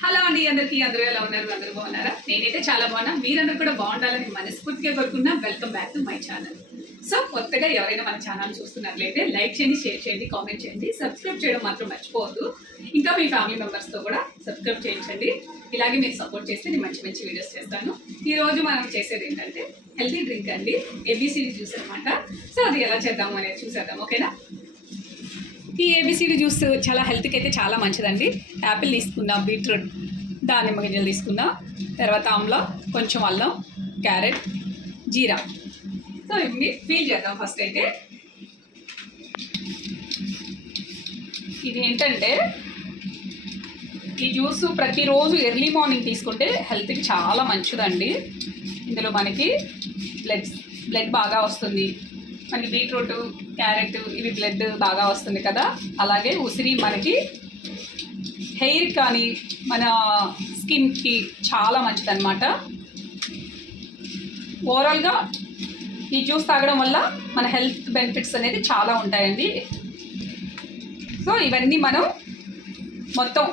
Hello అండి, అందరికీ అందరూ ఎలా ఉన్నారు? అందరూ బాగున్నారా? నేనైతే చాలా బాగున్నా. మీరందరూ కూడా బాగుండాలని మనస్ఫూర్తిగా కోరుకున్నా. Welcome back to my channel. So కొత్తగా ఎవరైనా మన ఛానల్ చూస్తున్నట్లయితే లైక్ చేయండి, షేర్ చేయండి, కామెంట్ చేయండి, సబ్స్క్రైబ్ చేయడం మాత్రం మర్చిపోవద్దు. ఇంకా మీ ఫ్యామిలీ మెంబర్స్తో కూడా సబ్స్క్రైబ్ చేయించండి. ఇలాగే మీరు సపోర్ట్ చేస్తే నేను మంచి మంచి వీడియోస్ చేస్తాను. ఈరోజు మనం చేసేది ఏంటంటే హెల్తీ డ్రింక్ అండి, ఏబిసిడి జ్యూస్ అనమాట. సో అది ఎలా చేద్దాము అనేది చూసేద్దాం, ఓకేనా? ఈ ఏబిసిడి జ్యూస్ చాలా హెల్త్కి అయితే చాలా మంచిదండి. యాపిల్ తీసుకుందాం, బీట్రూట్, దానిమ్మ గింజలు తీసుకుందాం, తర్వాత ఆమ్లా, కొంచెం అల్లం, క్యారెట్, జీరా. సో ఇవన్నీ ఫీల్ చేద్దాం. ఫస్ట్ అయితే ఇది ఏంటంటే ఈ జ్యూస్ ప్రతిరోజు ఎర్లీ మార్నింగ్ తీసుకుంటే హెల్త్కి చాలా మంచిదండి. ఇందులో మనకి బ్లడ్ బాగా వస్తుంది. మనకి బీట్రూట్, క్యారెట్ ఇవి బ్లడ్ బాగా వస్తుంది కదా. అలాగే ఉసిరి మనకి హెయిర్ కానీ మన స్కిన్కి చాలా మంచిదన్నమాట. ఓవరాల్గా ఈ జ్యూస్ తాగడం వల్ల మన హెల్త్ బెనిఫిట్స్ అనేది చాలా ఉంటాయండి. సో ఇవన్నీ మనం మొత్తం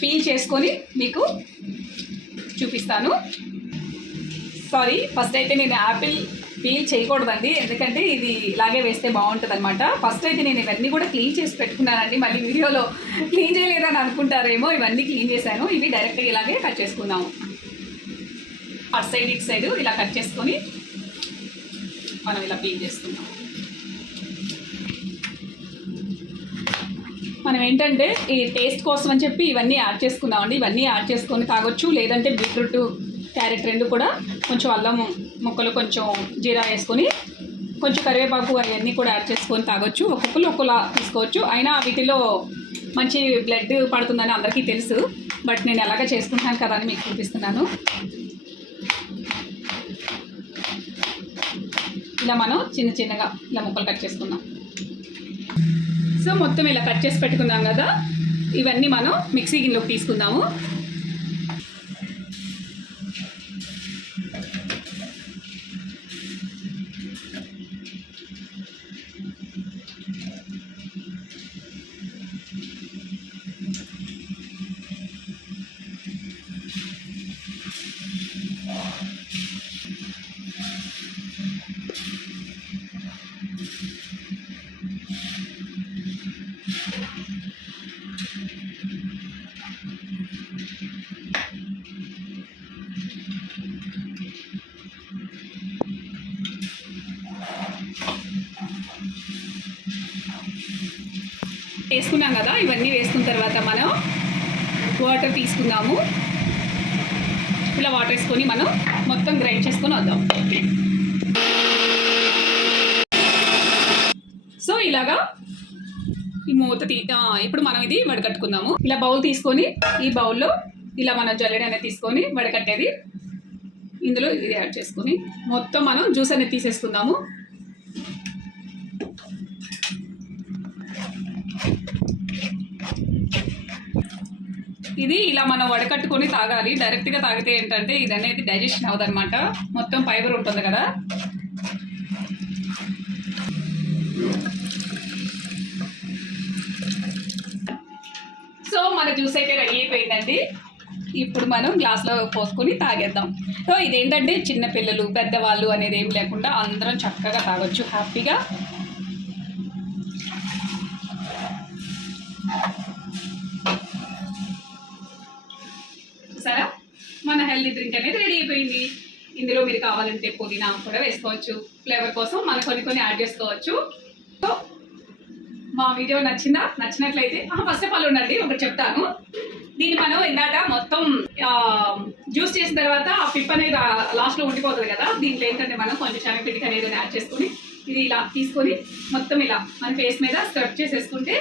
పీల్ చేసుకొని మీకు చూపిస్తాను. సారీ, ఫస్ట్ అయితే నేను యాపిల్ పీల్ చేయకూడదండి, ఎందుకంటే ఇది ఇలాగే వేస్తే బాగుంటుంది అనమాట. ఫస్ట్ అయితే నేను ఇవన్నీ కూడా క్లీన్ చేసి పెట్టుకున్నానండి. మళ్ళీ వీడియోలో క్లీన్ చేయలేదని అనుకుంటారేమో. ఇవన్నీ క్లీన్ చేశాను. ఇవి డైరెక్ట్గా ఇలాగే కట్ చేసుకుందాము. అటు సైడ్ ఇటు సైడ్ ఇలా కట్ చేసుకొని మనం ఇలా పీల్ చేసుకుందాం. మనం ఏంటంటే ఈ టేస్ట్ కోసం అని చెప్పి ఇవన్నీ యాడ్ చేసుకుందామండి. ఇవన్నీ యాడ్ చేసుకొని తాగొచ్చు, లేదంటే బీట్రూట్, క్యారెట్ రెండు కూడా కొంచెం అల్లం ముక్కలు, కొంచెం జీరా వేసుకొని, కొంచెం కరివేపాకు అవన్నీ కూడా యాడ్ చేసుకొని తాగొచ్చు. ఒక్కొక్కరు ఒక్కొక్కలా తీసుకోవచ్చు. అయినా వీటిలో మంచి బ్లడ్ పడుతుందని అందరికీ తెలుసు, బట్ నేను ఎలాగ చేసుకుంటాను కదా అని మీకు చూపిస్తున్నాను. ఇలా మనం చిన్న చిన్నగా ఇలా ముక్కలు కట్ చేసుకుందాం. సో మొత్తం ఇలా కట్ చేసి పెట్టుకున్నాం కదా, ఇవన్నీ మనం మిక్సీ గిన్నెలోకి తీసుకుందాము. వేసుకున్నాం కదా, ఇవన్నీ వేసుకున్న తర్వాత మనం వాటర్ తీసుకుందాము. ఇలా వాటర్ వేసుకొని మనం మొత్తం గ్రైండ్ చేసుకొని వద్దాం. సో ఇలాగా ఈ మూత ఇప్పుడు మనం ఇది వడకట్టుకుందాము. ఇలా బౌల్ తీసుకొని ఈ బౌల్లో ఇలా మనం జల్లెడ అనేది తీసుకొని వడకట్టేది ఇందులో ఇది యాడ్ చేసుకొని మొత్తం మనం జ్యూస్ అనేది తీసేసుకుందాము. ఇది ఇలా మనం వడకట్టుకొని తాగాలి. డైరెక్ట్గా తాగితే ఏంటంటే ఇది అనేది డైజెషన్ అవ్వదన్నమాట. మొత్తం ఫైబర్ ఉంటుంది కదా. సో మన జ్యూస్ అయితే రెడీ అయిపోయిందండి. ఇప్పుడు మనం గ్లాస్లో పోసుకొని తాగేద్దాం. సో ఇదేంటంటే చిన్నపిల్లలు, పెద్దవాళ్ళు అనేది ఏం లేకుండా అందరం చక్కగా తాగొచ్చు హ్యాపీగా. సరే, మన హెల్తీ డ్రింక్ అనేది రెడీ అయిపోయింది. ఇందులో మీరు కావాలంటే పుదీనా కూడా వేసుకోవచ్చు, ఫ్లేవర్ కోసం మనం కొన్ని యాడ్ చేసుకోవచ్చు. సో మా వీడియో నచ్చినట్లయితే ఫస్ట్ ఆఫ్ ఆల్ ఉండండి, ఒకటి చెప్తాను. దీన్ని మనం ఇందాక మొత్తం జ్యూస్ చేసిన తర్వాత ఆ పిప్ అనేది లాస్ట్లో ఉండిపోతుంది కదా. దీంట్లో ఏంటంటే మనం కొంచెం శనగపిండి అనేది యాడ్ చేసుకొని ఇది ఇలా తీసుకొని మొత్తం ఇలా మన ఫేస్ మీద స్క్రబ్ చేసేసుకుంటే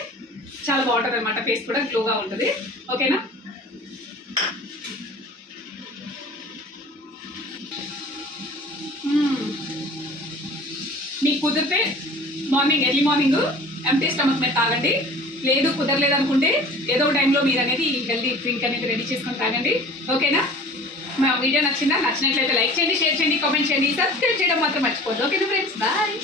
చాలా బాగుంటుంది అనమాట. ఫేస్ కూడా గ్లోగా ఉంటుంది. ఓకేనా? మీకు కుదిరితే ఎర్లీ మార్నింగ్ ఎంటీ స్టమక్ మీద తాగండి. లేదు కుదరలేదు అనుకుంటే ఏదో టైంలో మీరు అనేది ఈ హెల్తీ డ్రింక్ అనేది రెడీ చేసుకొని తాగండి. ఓకేనా? మా వీడియో నచ్చినట్లయితే లైక్ చేయండి, షేర్ చేయండి, కామెంట్ చేయండి, సబ్స్క్రైబ్ చేయడం మాత్రం మర్చిపోద్దు. ఓకేనా ఫ్రెండ్స్? బాయ్.